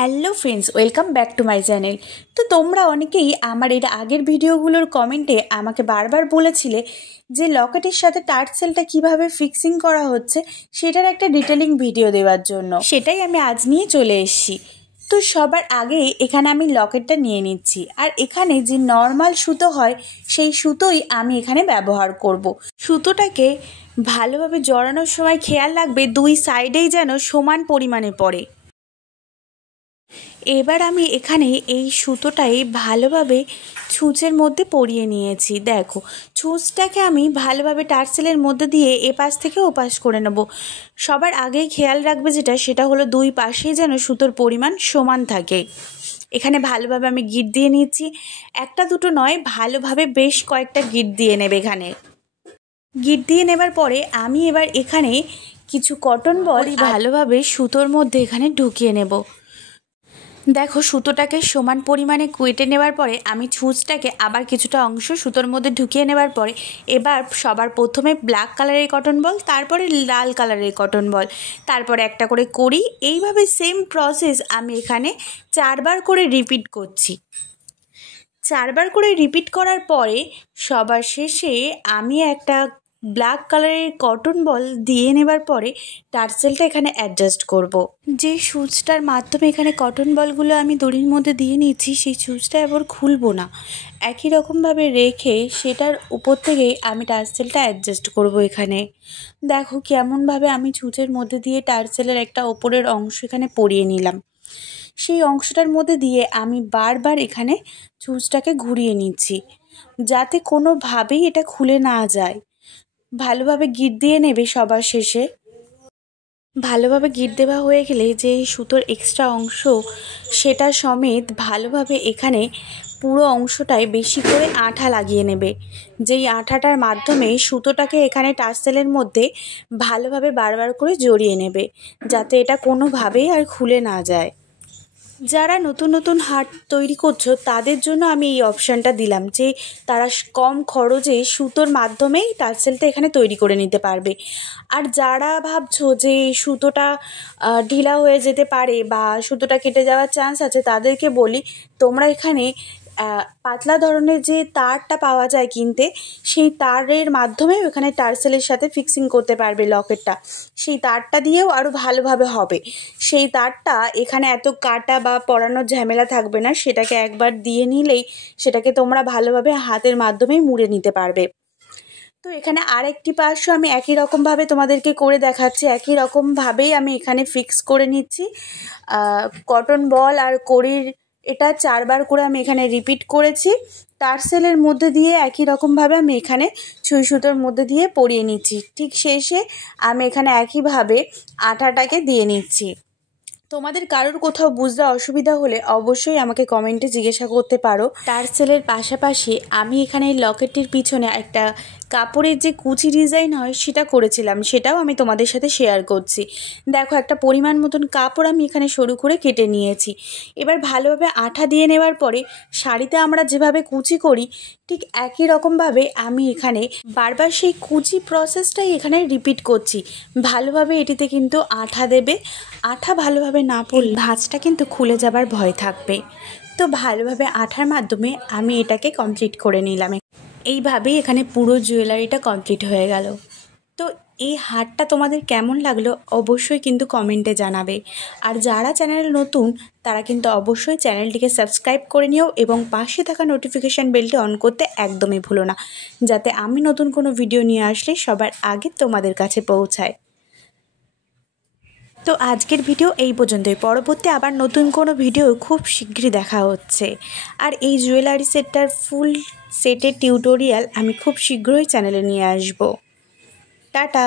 Hello friends, welcome back to my channel. তো তোমরা অনেকেই আমার এর আগের ভিডিওগুলোর কমেন্টে আমাকে বারবার বলেছিলে যে লকেটের সাথে টার্সেলটা কিভাবে ফিক্সিং করা হচ্ছে সেটার একটা ডিটেলিং ভিডিও দেওয়ার জন্য। সেটাই আমি আজ নিয়ে চলে এসেছি। তো সবার আগে এখানে আমি লকেটটা নিয়ে নিচ্ছি, আর এখানে যে নর্মাল সুতো হয় সেই সুতোই আমি এখানে ব্যবহার করব। সুতোটাকে ভালোভাবে জড়ানোর সময় খেয়াল রাখবে দুই সাইডেই যেন সমান পরিমাণে পড়ে। এবার আমি এখানে এই সুতোটাই ভালোভাবে ছুঁচের মধ্যে পরিয়ে নিয়েছি। দেখো, ছুঁচটাকে আমি ভালোভাবে টার্সেলের মধ্যে দিয়ে এপাশ থেকে ওপাশ করে নেব। সবার আগেই খেয়াল রাখবে সেটা হলো দুই পাশেই যেন সুতোর পরিমাণ সমান থাকে। এখানে ভালোভাবে আমি গিট দিয়ে নিচ্ছি, একটা দুটো নয়, ভালোভাবে বেশ কয়েকটা গিট দিয়ে নেবে। এখানে গিট দিয়ে নেবার পরে আমি এবার এখানে কিছু কটন বল ভালোভাবে সুতোর মধ্যে এখানে ঢুকিয়ে নেব। দেখো, সুতোটাকে সমান পরিমাণে কুয়েটে নেবার পরে আমি ছুঁচটাকে আবার কিছুটা অংশ সুতোর মধ্যে ঢুকিয়ে নেবার পরে এবার সবার প্রথমে ব্ল্যাক কালারের কটন বল, তারপরে লাল কালারের কটন বল, তারপরে একটা করে করি। এইভাবে সেম প্রসেস আমি এখানে 4 বার করে রিপিট করছি। 4 বার করে রিপিট করার পরে সবার শেষে আমি একটা ব্ল্যাক কালারের কটন বল দিয়ে নেবার পরে টার্সেলটা এখানে অ্যাডজাস্ট করব। যে সুচটার মাধ্যমে এখানে কটন বলগুলো আমি দড়ির মধ্যে দিয়ে নিচ্ছি সেই সুচটা এবার খুলবো না, একই রকমভাবে রেখে সেটার উপর থেকেই আমি টার্সেলটা অ্যাডজাস্ট করব। এখানে দেখো কেমনভাবে আমি ছুঁচের মধ্যে দিয়ে টার্সেলের একটা ওপরের অংশ এখানে পরিয়ে নিলাম। সেই অংশটার মধ্যে দিয়ে আমি বারবার এখানে ছুঁচটাকে ঘুরিয়ে নিচ্ছি যাতে কোনোভাবেই এটা খুলে না যায়। ভালোভাবে গিট দিয়ে নেবে সবার শেষে। ভালোভাবে গিট দেওয়া হয়ে গেলে যে সুতোর এক্সট্রা অংশ সেটা সমেত ভালোভাবে এখানে পুরো অংশটায় বেশি করে আঠা লাগিয়ে নেবে। যেই আঠাটার মাধ্যমে সুতোটাকে এখানে টার্সেলের মধ্যে ভালোভাবে বারবার করে জড়িয়ে নেবে যাতে এটা কোনোভাবেই আর খুলে না যায়। যারা নতুন নতুন হাট তৈরি করছো তাদের জন্য আমি এই অপশানটা দিলাম যে তারা কম খরচে সুতোর মাধ্যমেই টার্সেলটা এখানে তৈরি করে নিতে পারবে। আর যারা ভাবছো যে সুতোটা ঢিলা হয়ে যেতে পারে বা সুতোটা কেটে যাওয়ার চান্স আছে, তাদেরকে বলি তোমরা এখানে পাতলা ধরনের যে তারটা পাওয়া যায় কিনতে, সেই তারের মাধ্যমে এখানে টার্সেলের সাথে ফিক্সিং করতে পারবে লকেটটা। সেই তারটা দিয়েও আরও ভালোভাবে হবে। সেই তারটা এখানে এত কাটা বা পরানোর ঝামেলা থাকবে না, সেটাকে একবার দিয়ে নিলেই সেটাকে তোমরা ভালোভাবে হাতের মাধ্যমেই মুড়ে নিতে পারবে। তো এখানে আরেকটি পার্শ্ব আমি একই রকমভাবে তোমাদেরকে করে দেখাচ্ছি। একই রকমভাবেই আমি এখানে ফিক্স করে নিচ্ছি। কটন বল আর কড়ির এটা 4 বার করে আমি এখানে রিপিট করেছি। টার্সেলের মধ্যে দিয়ে একই রকমভাবে আমি এখানে সুই সুতোর মধ্যে দিয়ে পরিয়ে নিচ্ছি। ঠিক শেষে আমি এখানে একইভাবে আঠাটাকে দিয়ে নিচ্ছি। তোমাদের কারোর কোথাও বুঝতে অসুবিধা হলে অবশ্যই আমাকে কমেন্টে জিজ্ঞাসা করতে পারো। টার্সেলের পাশাপাশি আমি এখানে লকেটটির পিছনে একটা কাপড়ের যে কুচি ডিজাইন হয় সেটা করেছিলাম, সেটাও আমি তোমাদের সাথে শেয়ার করছি। দেখো, একটা পরিমাণ মতন কাপড় আমি এখানে সরু করে কেটে নিয়েছি। এবার ভালোভাবে আঠা দিয়ে নেওয়ার পরে শাড়িতে আমরা যেভাবে কুচি করি ঠিক একই রকমভাবে আমি এখানে বারবার সেই কুচি প্রসেসটাই এখানে রিপিট করছি। ভালোভাবে এটিতে কিন্তু আঠা দেবে। আঠা ভালোভাবে না পড়লে ভাঁজটা কিন্তু খুলে যাবার ভয় থাকবে। তো ভালোভাবে আঠার মাধ্যমে আমি এটাকে কমপ্লিট করে নিলাম। এইভাবেই এখানে পুরো জুয়েলারিটা কমপ্লিট হয়ে গেল। তো এই হারটা তোমাদের কেমন লাগলো অবশ্যই কিন্তু কমেন্টে জানাবে। আর যারা চ্যানেলে নতুন তারা কিন্তু অবশ্যই চ্যানেলটিকে সাবস্ক্রাইব করে নিও এবং পাশে থাকা নোটিফিকেশান বেলটি অন করতে একদমই ভুলো না, যাতে আমি নতুন কোনো ভিডিও নিয়ে আসলে সবার আগে তোমাদের কাছে পৌঁছায়। তো আজকের ভিডিও এই পর্যন্তই। পরবর্তী আবার নতুন কোনো ভিডিও খুব শীঘ্রই দেখা হচ্ছে। আর এই জুয়েলারি সেটটার ফুল সেটের টিউটোরিয়াল আমি খুব শীঘ্রই চ্যানেলে নিয়ে আসব। টাটা।